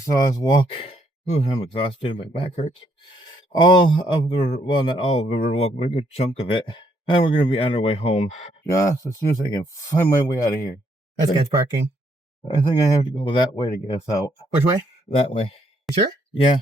just saw us walk. Ooh, I'm exhausted. My back hurts. All of the, well, not all of the riverwalk, but a good chunk of it. And we're going to be on our way home just as soon as I can find my way out of here. That's good parking. I think I have to go that way to get us out. Which way? That way. You sure? Yeah.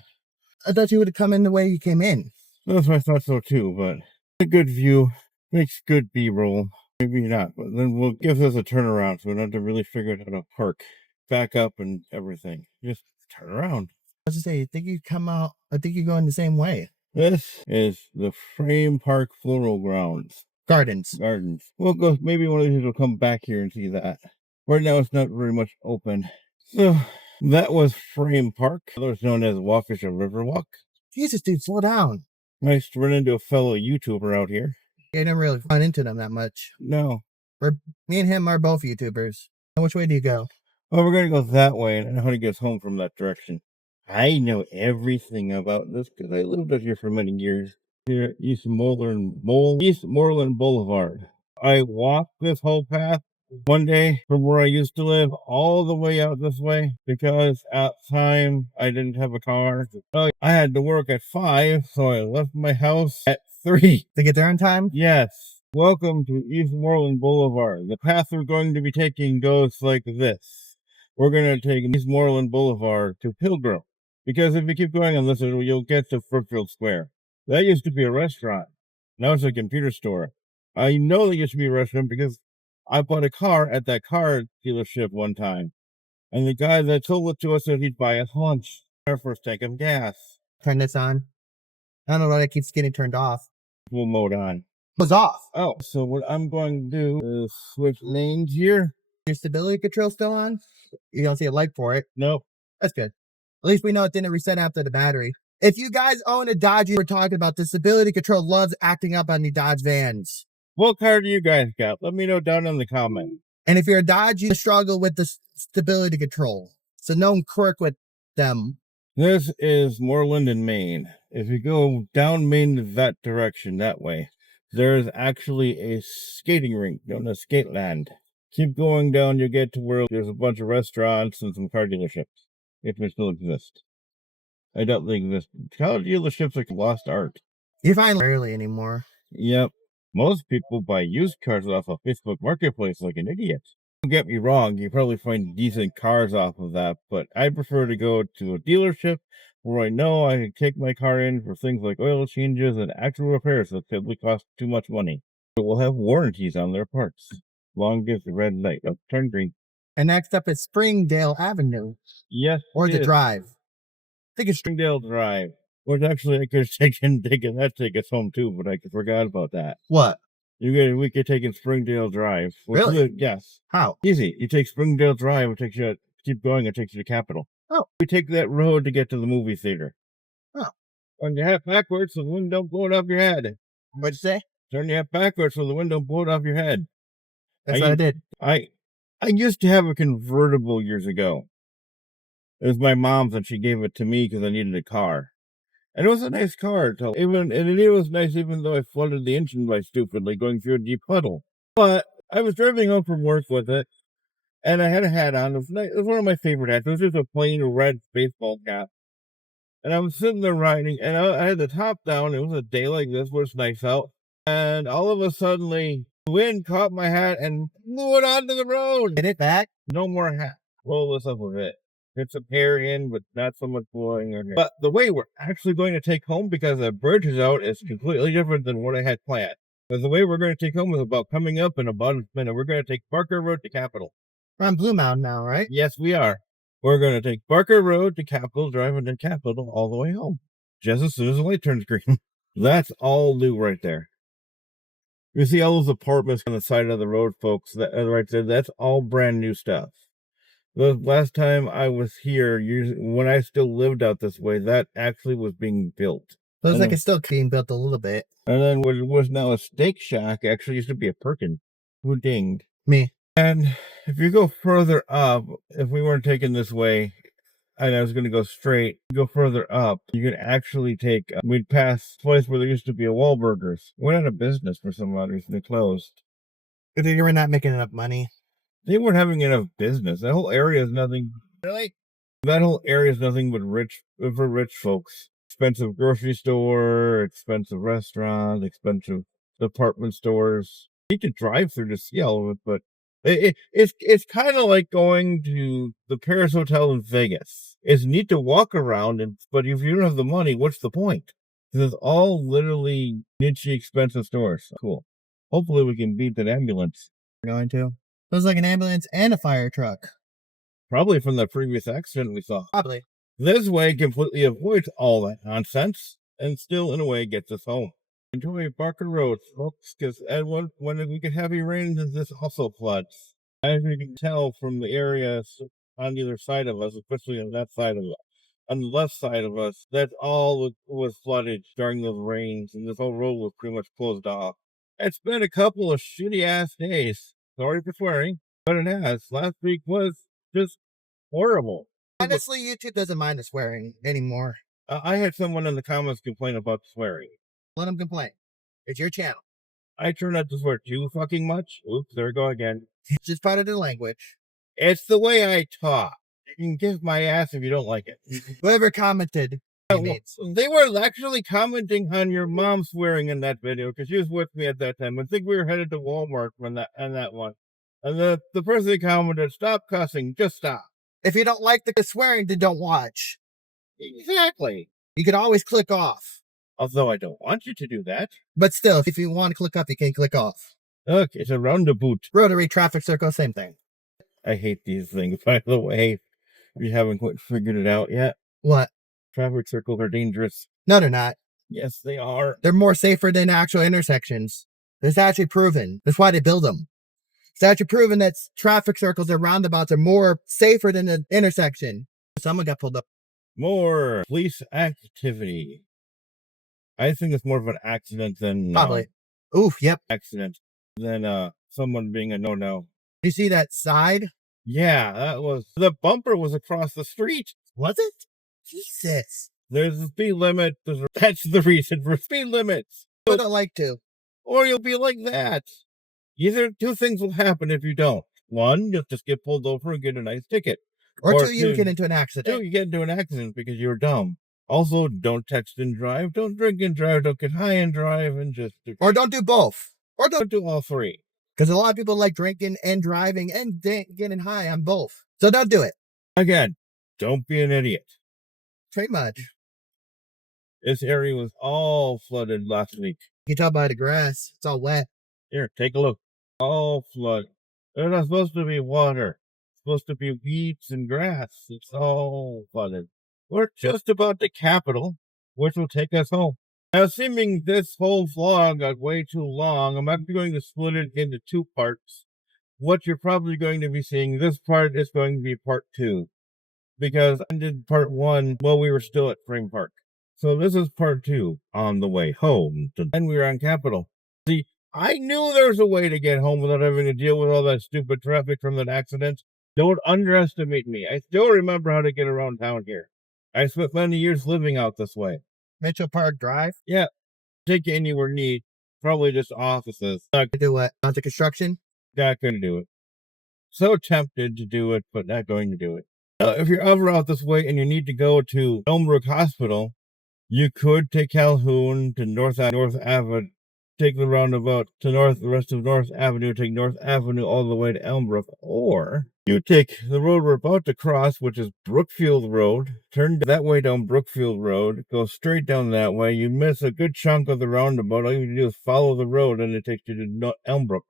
I thought you would have come in the way you came in. That's what I thought so too, but a good view makes good B-roll. Maybe not, but then we'll give us a turnaround so we don't have to really figure out how to park, back up and everything. Just turn around. I was to say, I think you come out, I think you're going the same way. This is the Frame Park Floral Grounds. Gardens. We'll go, maybe one of these will come back here and see that. Right now it's not very much open. So that was Frame Park, otherwise known as Waukesha RiverWalk. Jesus, dude, slow down. Nice to run into a fellow YouTuber out here. I didn't really run into them that much. No. Me and him are both YouTubers. Which way do you go? Well, we're going to go that way, and I know how to get home from that direction. I know everything about this because I lived out here for many years. Here at East Moreland Boulevard. I walked this whole path one day from where I used to live all the way out this way because at the time I didn't have a car. I had to work at 5, so I left my house at 3. To get there in time? Yes. Welcome to East Moreland Boulevard. The path we're going to be taking goes like this. We're going to take East Moreland Boulevard to Pilgrim. Because if you keep going on this, you'll get to Brookfield Square. That used to be a restaurant. Now it's a computer store. I know that used to be a restaurant because I bought a car at that car dealership one time. And the guy that sold it to us said he'd buy us lunch. Our first tank of gas. Turn this on. I don't know why it keeps getting turned off. Full mode on. It was off. Oh, so what I'm going to do is switch lanes here. Your stability control still on? You don't see a light for it? Nope. That's good. At least we know it didn't reset after the battery. If you guys own a Dodge, we're talking about, the stability control loves acting up on the Dodge vans. What car do you guys got? Let me know down in the comments. And if you're a Dodge, you struggle with the stability control. So no quirk with them. This is Moreland and Maine. If you go down Maine to that direction, that way, there's actually a skating rink known as Skateland. Keep going down, you get to where there's a bunch of restaurants and some car dealerships. If they still exist. I don't think this. Car dealerships are lost art. You find rarely anymore. Yep. Most people buy used cars off of Facebook Marketplace like an idiot. Don't get me wrong, you probably find decent cars off of that, but I prefer to go to a dealership where I know I can take my car in for things like oil changes and actual repairs that typically cost too much money. But we'll have warranties on their parts. Long as the red light. Oh, turn green. And next up is Springdale Avenue. Yes. Or the drive. I think it's Springdale Drive. Which actually I could have taken that take us home too, but I forgot about that. What? We could take in Springdale Drive. Really? Yes. How? Easy. You take Springdale Drive, it takes you keep going, it takes you to Capitol. Oh. We take that road to get to the movie theater. Oh. Turn your hat backwards so the wind don't blow it off your head. What'd you say? Turn your hat backwards so the wind don't blow it off your head. That's what I did. I used to have a convertible years ago. It was my mom's and she gave it to me because I needed a car. And it was a nice car. And it was nice even though I flooded the engine by stupidly going through a deep puddle. But I was driving home from work with it. And I had a hat on. It was one of my favorite hats. It was just a plain red baseball cap. And I was sitting there riding. And I had the top down. It was a day like this where it's nice out. And all of a sudden, the wind caught my hat and blew it onto the road. Get it back? No more hat. Roll this up a bit. Get some hair in, but not so much blowing. But the way we're actually going to take home, because the bridge is out, is completely different than what I had planned. Because the way we're going to take home is about coming up in about a minute. We're going to take Barker Road to Capitol. We're on Blue Mountain now, right? Yes, we are. We're going to take Barker Road to Capitol, driving to Capitol all the way home. Just as soon as the light turns green. That's all new right there. You see all those apartments on the side of the road, folks, right there, that's all brand new stuff. The last time I was here, when I still lived out this way, that actually was being built. Looks like it's still being built a little bit. And then what was now a steak shack actually used to be a Perkin. Who dinged? Me. And if you go further up, if we weren't taking this way, and I was going to go straight, go further up, you could actually take, we'd pass a place where there used to be a Wahlburgers. Went out of business for some odd reason. They closed. I think we're not making enough money. They weren't having enough business. That whole area is nothing. Really? That whole area is nothing but for rich folks. Expensive grocery store, expensive restaurants, expensive department stores. You need to drive through to see all of it, but it's kind of like going to the Paris Hotel in Vegas. It's neat to walk around, but if you don't have the money, what's the point? Because it's all literally niche, expensive stores. Cool. Hopefully, we can beat that ambulance. We're going to. Looks like an ambulance and a fire truck. Probably from the previous accident we saw. Probably. This way completely avoids all that nonsense and still, in a way, gets us home. Enjoy Barker Road, folks, because when we get heavy rains, this also floods. As you can tell from the areas on either side of us, especially on that side of us, on the left side of us, that all was flooded during those rains, and this whole road was pretty much closed off. It's been a couple of shitty-ass days. Sorry for swearing, but it has. Last week was just horrible. Honestly, YouTube doesn't mind the swearing anymore. I had someone in the comments complain about swearing. Let them complain. It's your channel. I try not to swear too fucking much. Oops, there we go again. It's just part of the language. It's the way I talk. You can kiss my ass if you don't like it. Whoever commented. They were actually commenting on your mom swearing in that video because she was with me at that time. I think we were headed to Walmart on that one. And the person that commented, "Stop cussing, just stop." If you don't like the swearing, then don't watch. Exactly. You can always click off. Although I don't want you to do that. But still, if you want to click off, you can click off. Look, it's a roundabout. Rotary, traffic circle, same thing. I hate these things, by the way. If you haven't quite figured it out yet. What? Traffic circles are dangerous. No, they're not. Yes, they are. They're more safer than actual intersections. It's actually proven. That's why they build them. It's actually proven that traffic circles and roundabouts are more safer than an intersection. Someone got pulled up. More police activity. I think it's more of an accident than Probably. Oof, yep. Accident than someone being a no-no. You see that side? Yeah, the bumper was across the street. Was it? Jesus. There's a speed limit. That's the reason for speed limits. I don't like to. Or you'll be like that. Either two things will happen if you don't. One, you'll just get pulled over and get a nice ticket. Or two, you get into an accident. Two, you get into an accident because you're dumb. Also, don't text and drive, don't drink and drive, don't get high and drive, and just... Or don't do both. Or don't do all three. Because a lot of people like drinking and driving and getting high on both. So don't do it. Again, don't be an idiot. Pretty much. This area was all flooded last week. You can tell by the grass. It's all wet. Here, take a look. All flood. There's not supposed to be water. It's supposed to be weeds and grass. It's all flooded. We're just about the capital, which will take us home. Now, assuming this whole vlog got way too long, I'm actually going to split it into two parts. What you're probably going to be seeing, this part is going to be part 2. Because I did part 1 while we were still at Frame Park. So this is part 2 on the way home. And we were on Capitol. See, I knew there was a way to get home without having to deal with all that stupid traffic from that accident. Don't underestimate me. I still remember how to get around town here. I spent many years living out this way. Mitchell Park Drive? Yeah. Take you anywhere neat. Probably just offices. Do what? Not the construction? Not going to do it. So tempted to do it, but not going to do it. If you're ever out this way and you need to go to Elmbrook Hospital, you could take Calhoun to North Avenue, take the roundabout to the rest of North Avenue, take North Avenue all the way to Elmbrook, or you take the road we're about to cross, which is Brookfield Road, turn that way down Brookfield Road, go straight down that way. You miss a good chunk of the roundabout. All you have to do is follow the road, and it takes you to Elmbrook.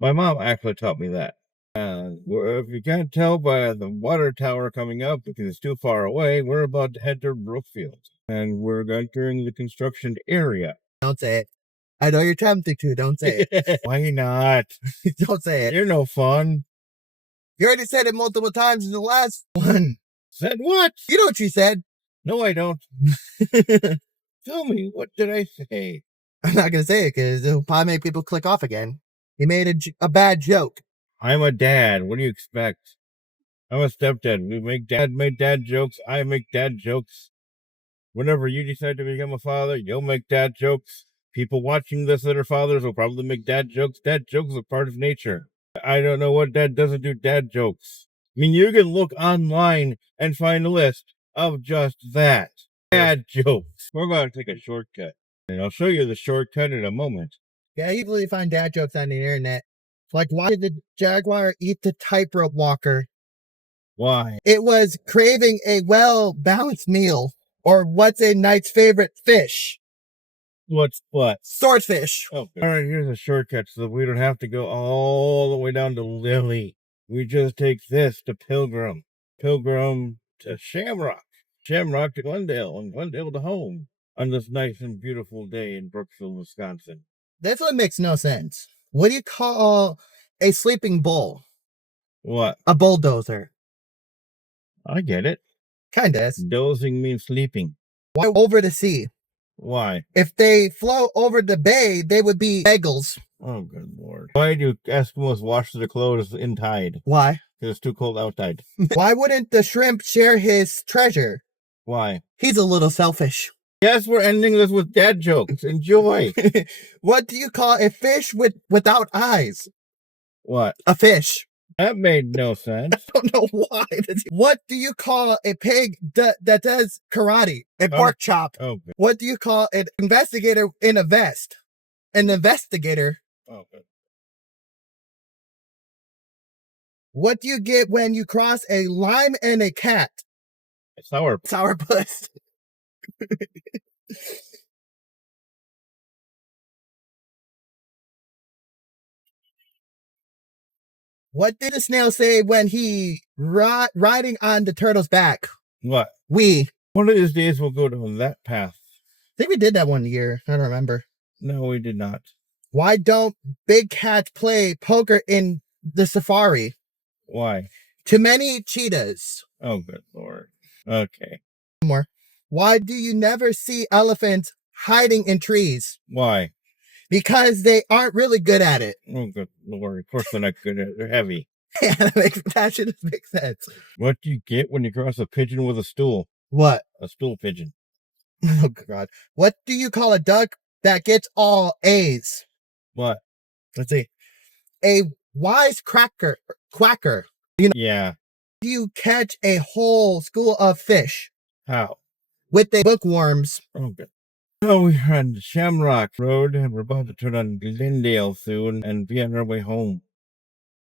My mom actually taught me that. If you can't tell by the water tower coming up because it's too far away, we're about to head to Brookfield. And we're entering the construction area. Don't say it. I know you're tempted to. Don't say it. Why not? Don't say it. You're no fun. You already said it multiple times in the last one. Said what? You know what you said. No, I don't. Tell me, what did I say? I'm not going to say it because it'll probably make people click off again. You made a bad joke. I'm a dad. What do you expect? I'm a stepdad. We make dad jokes. I make dad jokes. Whenever you decide to become a father, you'll make dad jokes. People watching this that are fathers will probably make dad jokes. Dad jokes are part of nature. I don't know what dad doesn't do dad jokes. I mean, you can look online and find a list of just that. Dad jokes. We're going to take a shortcut. And I'll show you the shortcut in a moment. Yeah, I usually find dad jokes on the internet. Like, why did the jaguar eat the tightrope walker? Why? It was craving a well-balanced meal. Or what's a knight's favorite fish? What's what? Swordfish. Okay. All right, here's a shortcut so that we don't have to go all the way down to Lily. We just take this to Pilgrim. Pilgrim to Shamrock. Shamrock to Glendale, and Glendale to home on this nice and beautiful day in Brooksville, Wisconsin. This one makes no sense. What do you call a sleeping bull? What? A bulldozer. I get it. Kinda. Dozing means sleeping. Why over the sea? Why? If they float over the bay, they would be bagels. Oh, good Lord. Why do Eskimos wash their clothes in tide? Why? Because it's too cold outside. Why wouldn't the shrimp share his treasure? Why? He's a little selfish. Yes, we're ending this with dad jokes. Enjoy. What do you call a fish without eyes? What? A fish. That made no sense. I don't know why. What do you call a pig that does karate? A pork chop. Okay. What do you call an investigator in a vest? An investigator. Okay. What do you get when you cross a lime and a cat? Sourpuss. What did the snail say when he riding on the turtle's back? What? One of these days we'll go down that path. I think we did that one year. I don't remember. No, we did not. Why don't big cats play poker in the safari? Why? Too many cheetahs. Oh, good Lord. Okay. More. Why do you never see elephants hiding in trees? Why? Because they aren't really good at it. Oh, good Lord. Of course they're not good at it. They're heavy. Yeah, that should make sense. What do you get when you cross a pigeon with a stool? What? A stool pigeon. Oh, God. What do you call a duck that gets all A's? What? Let's see. A wise quacker. You know, yeah. Do you catch a whole school of fish? How? With the bookworms. Oh, good. So we're on the Shamrock Road, and we're about to turn on Glendale soon and be on our way home.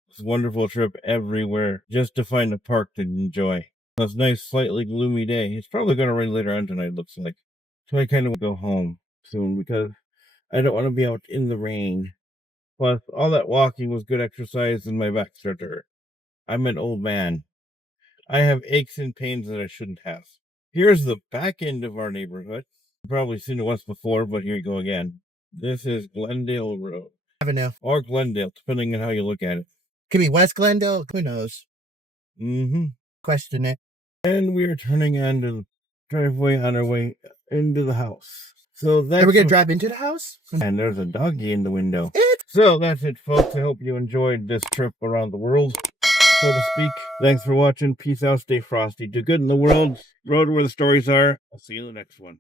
It's a wonderful trip everywhere just to find a park to enjoy. This nice, slightly gloomy day. It's probably going to rain later on tonight, looks like. So I kind of want to go home soon because I don't want to be out in the rain. Plus, all that walking was good exercise and my back started to hurt. I'm an old man. I have aches and pains that I shouldn't have. Here's the back end of our neighborhood. You've probably seen it once before, but here you go again. This is Glendale Road. Avenue. Or Glendale, depending on how you look at it. Could be West Glendale. Who knows? Question it. And we are turning onto the driveway on our way into the house. So that's... Are we going to drive into the house? And there's a doggy in the window. So that's it, folks. I hope you enjoyed this trip around the world, so to speak. Thanks for watching. Peace out. Stay frosty. Do good in the world. Road where the stories are. I'll see you in the next one.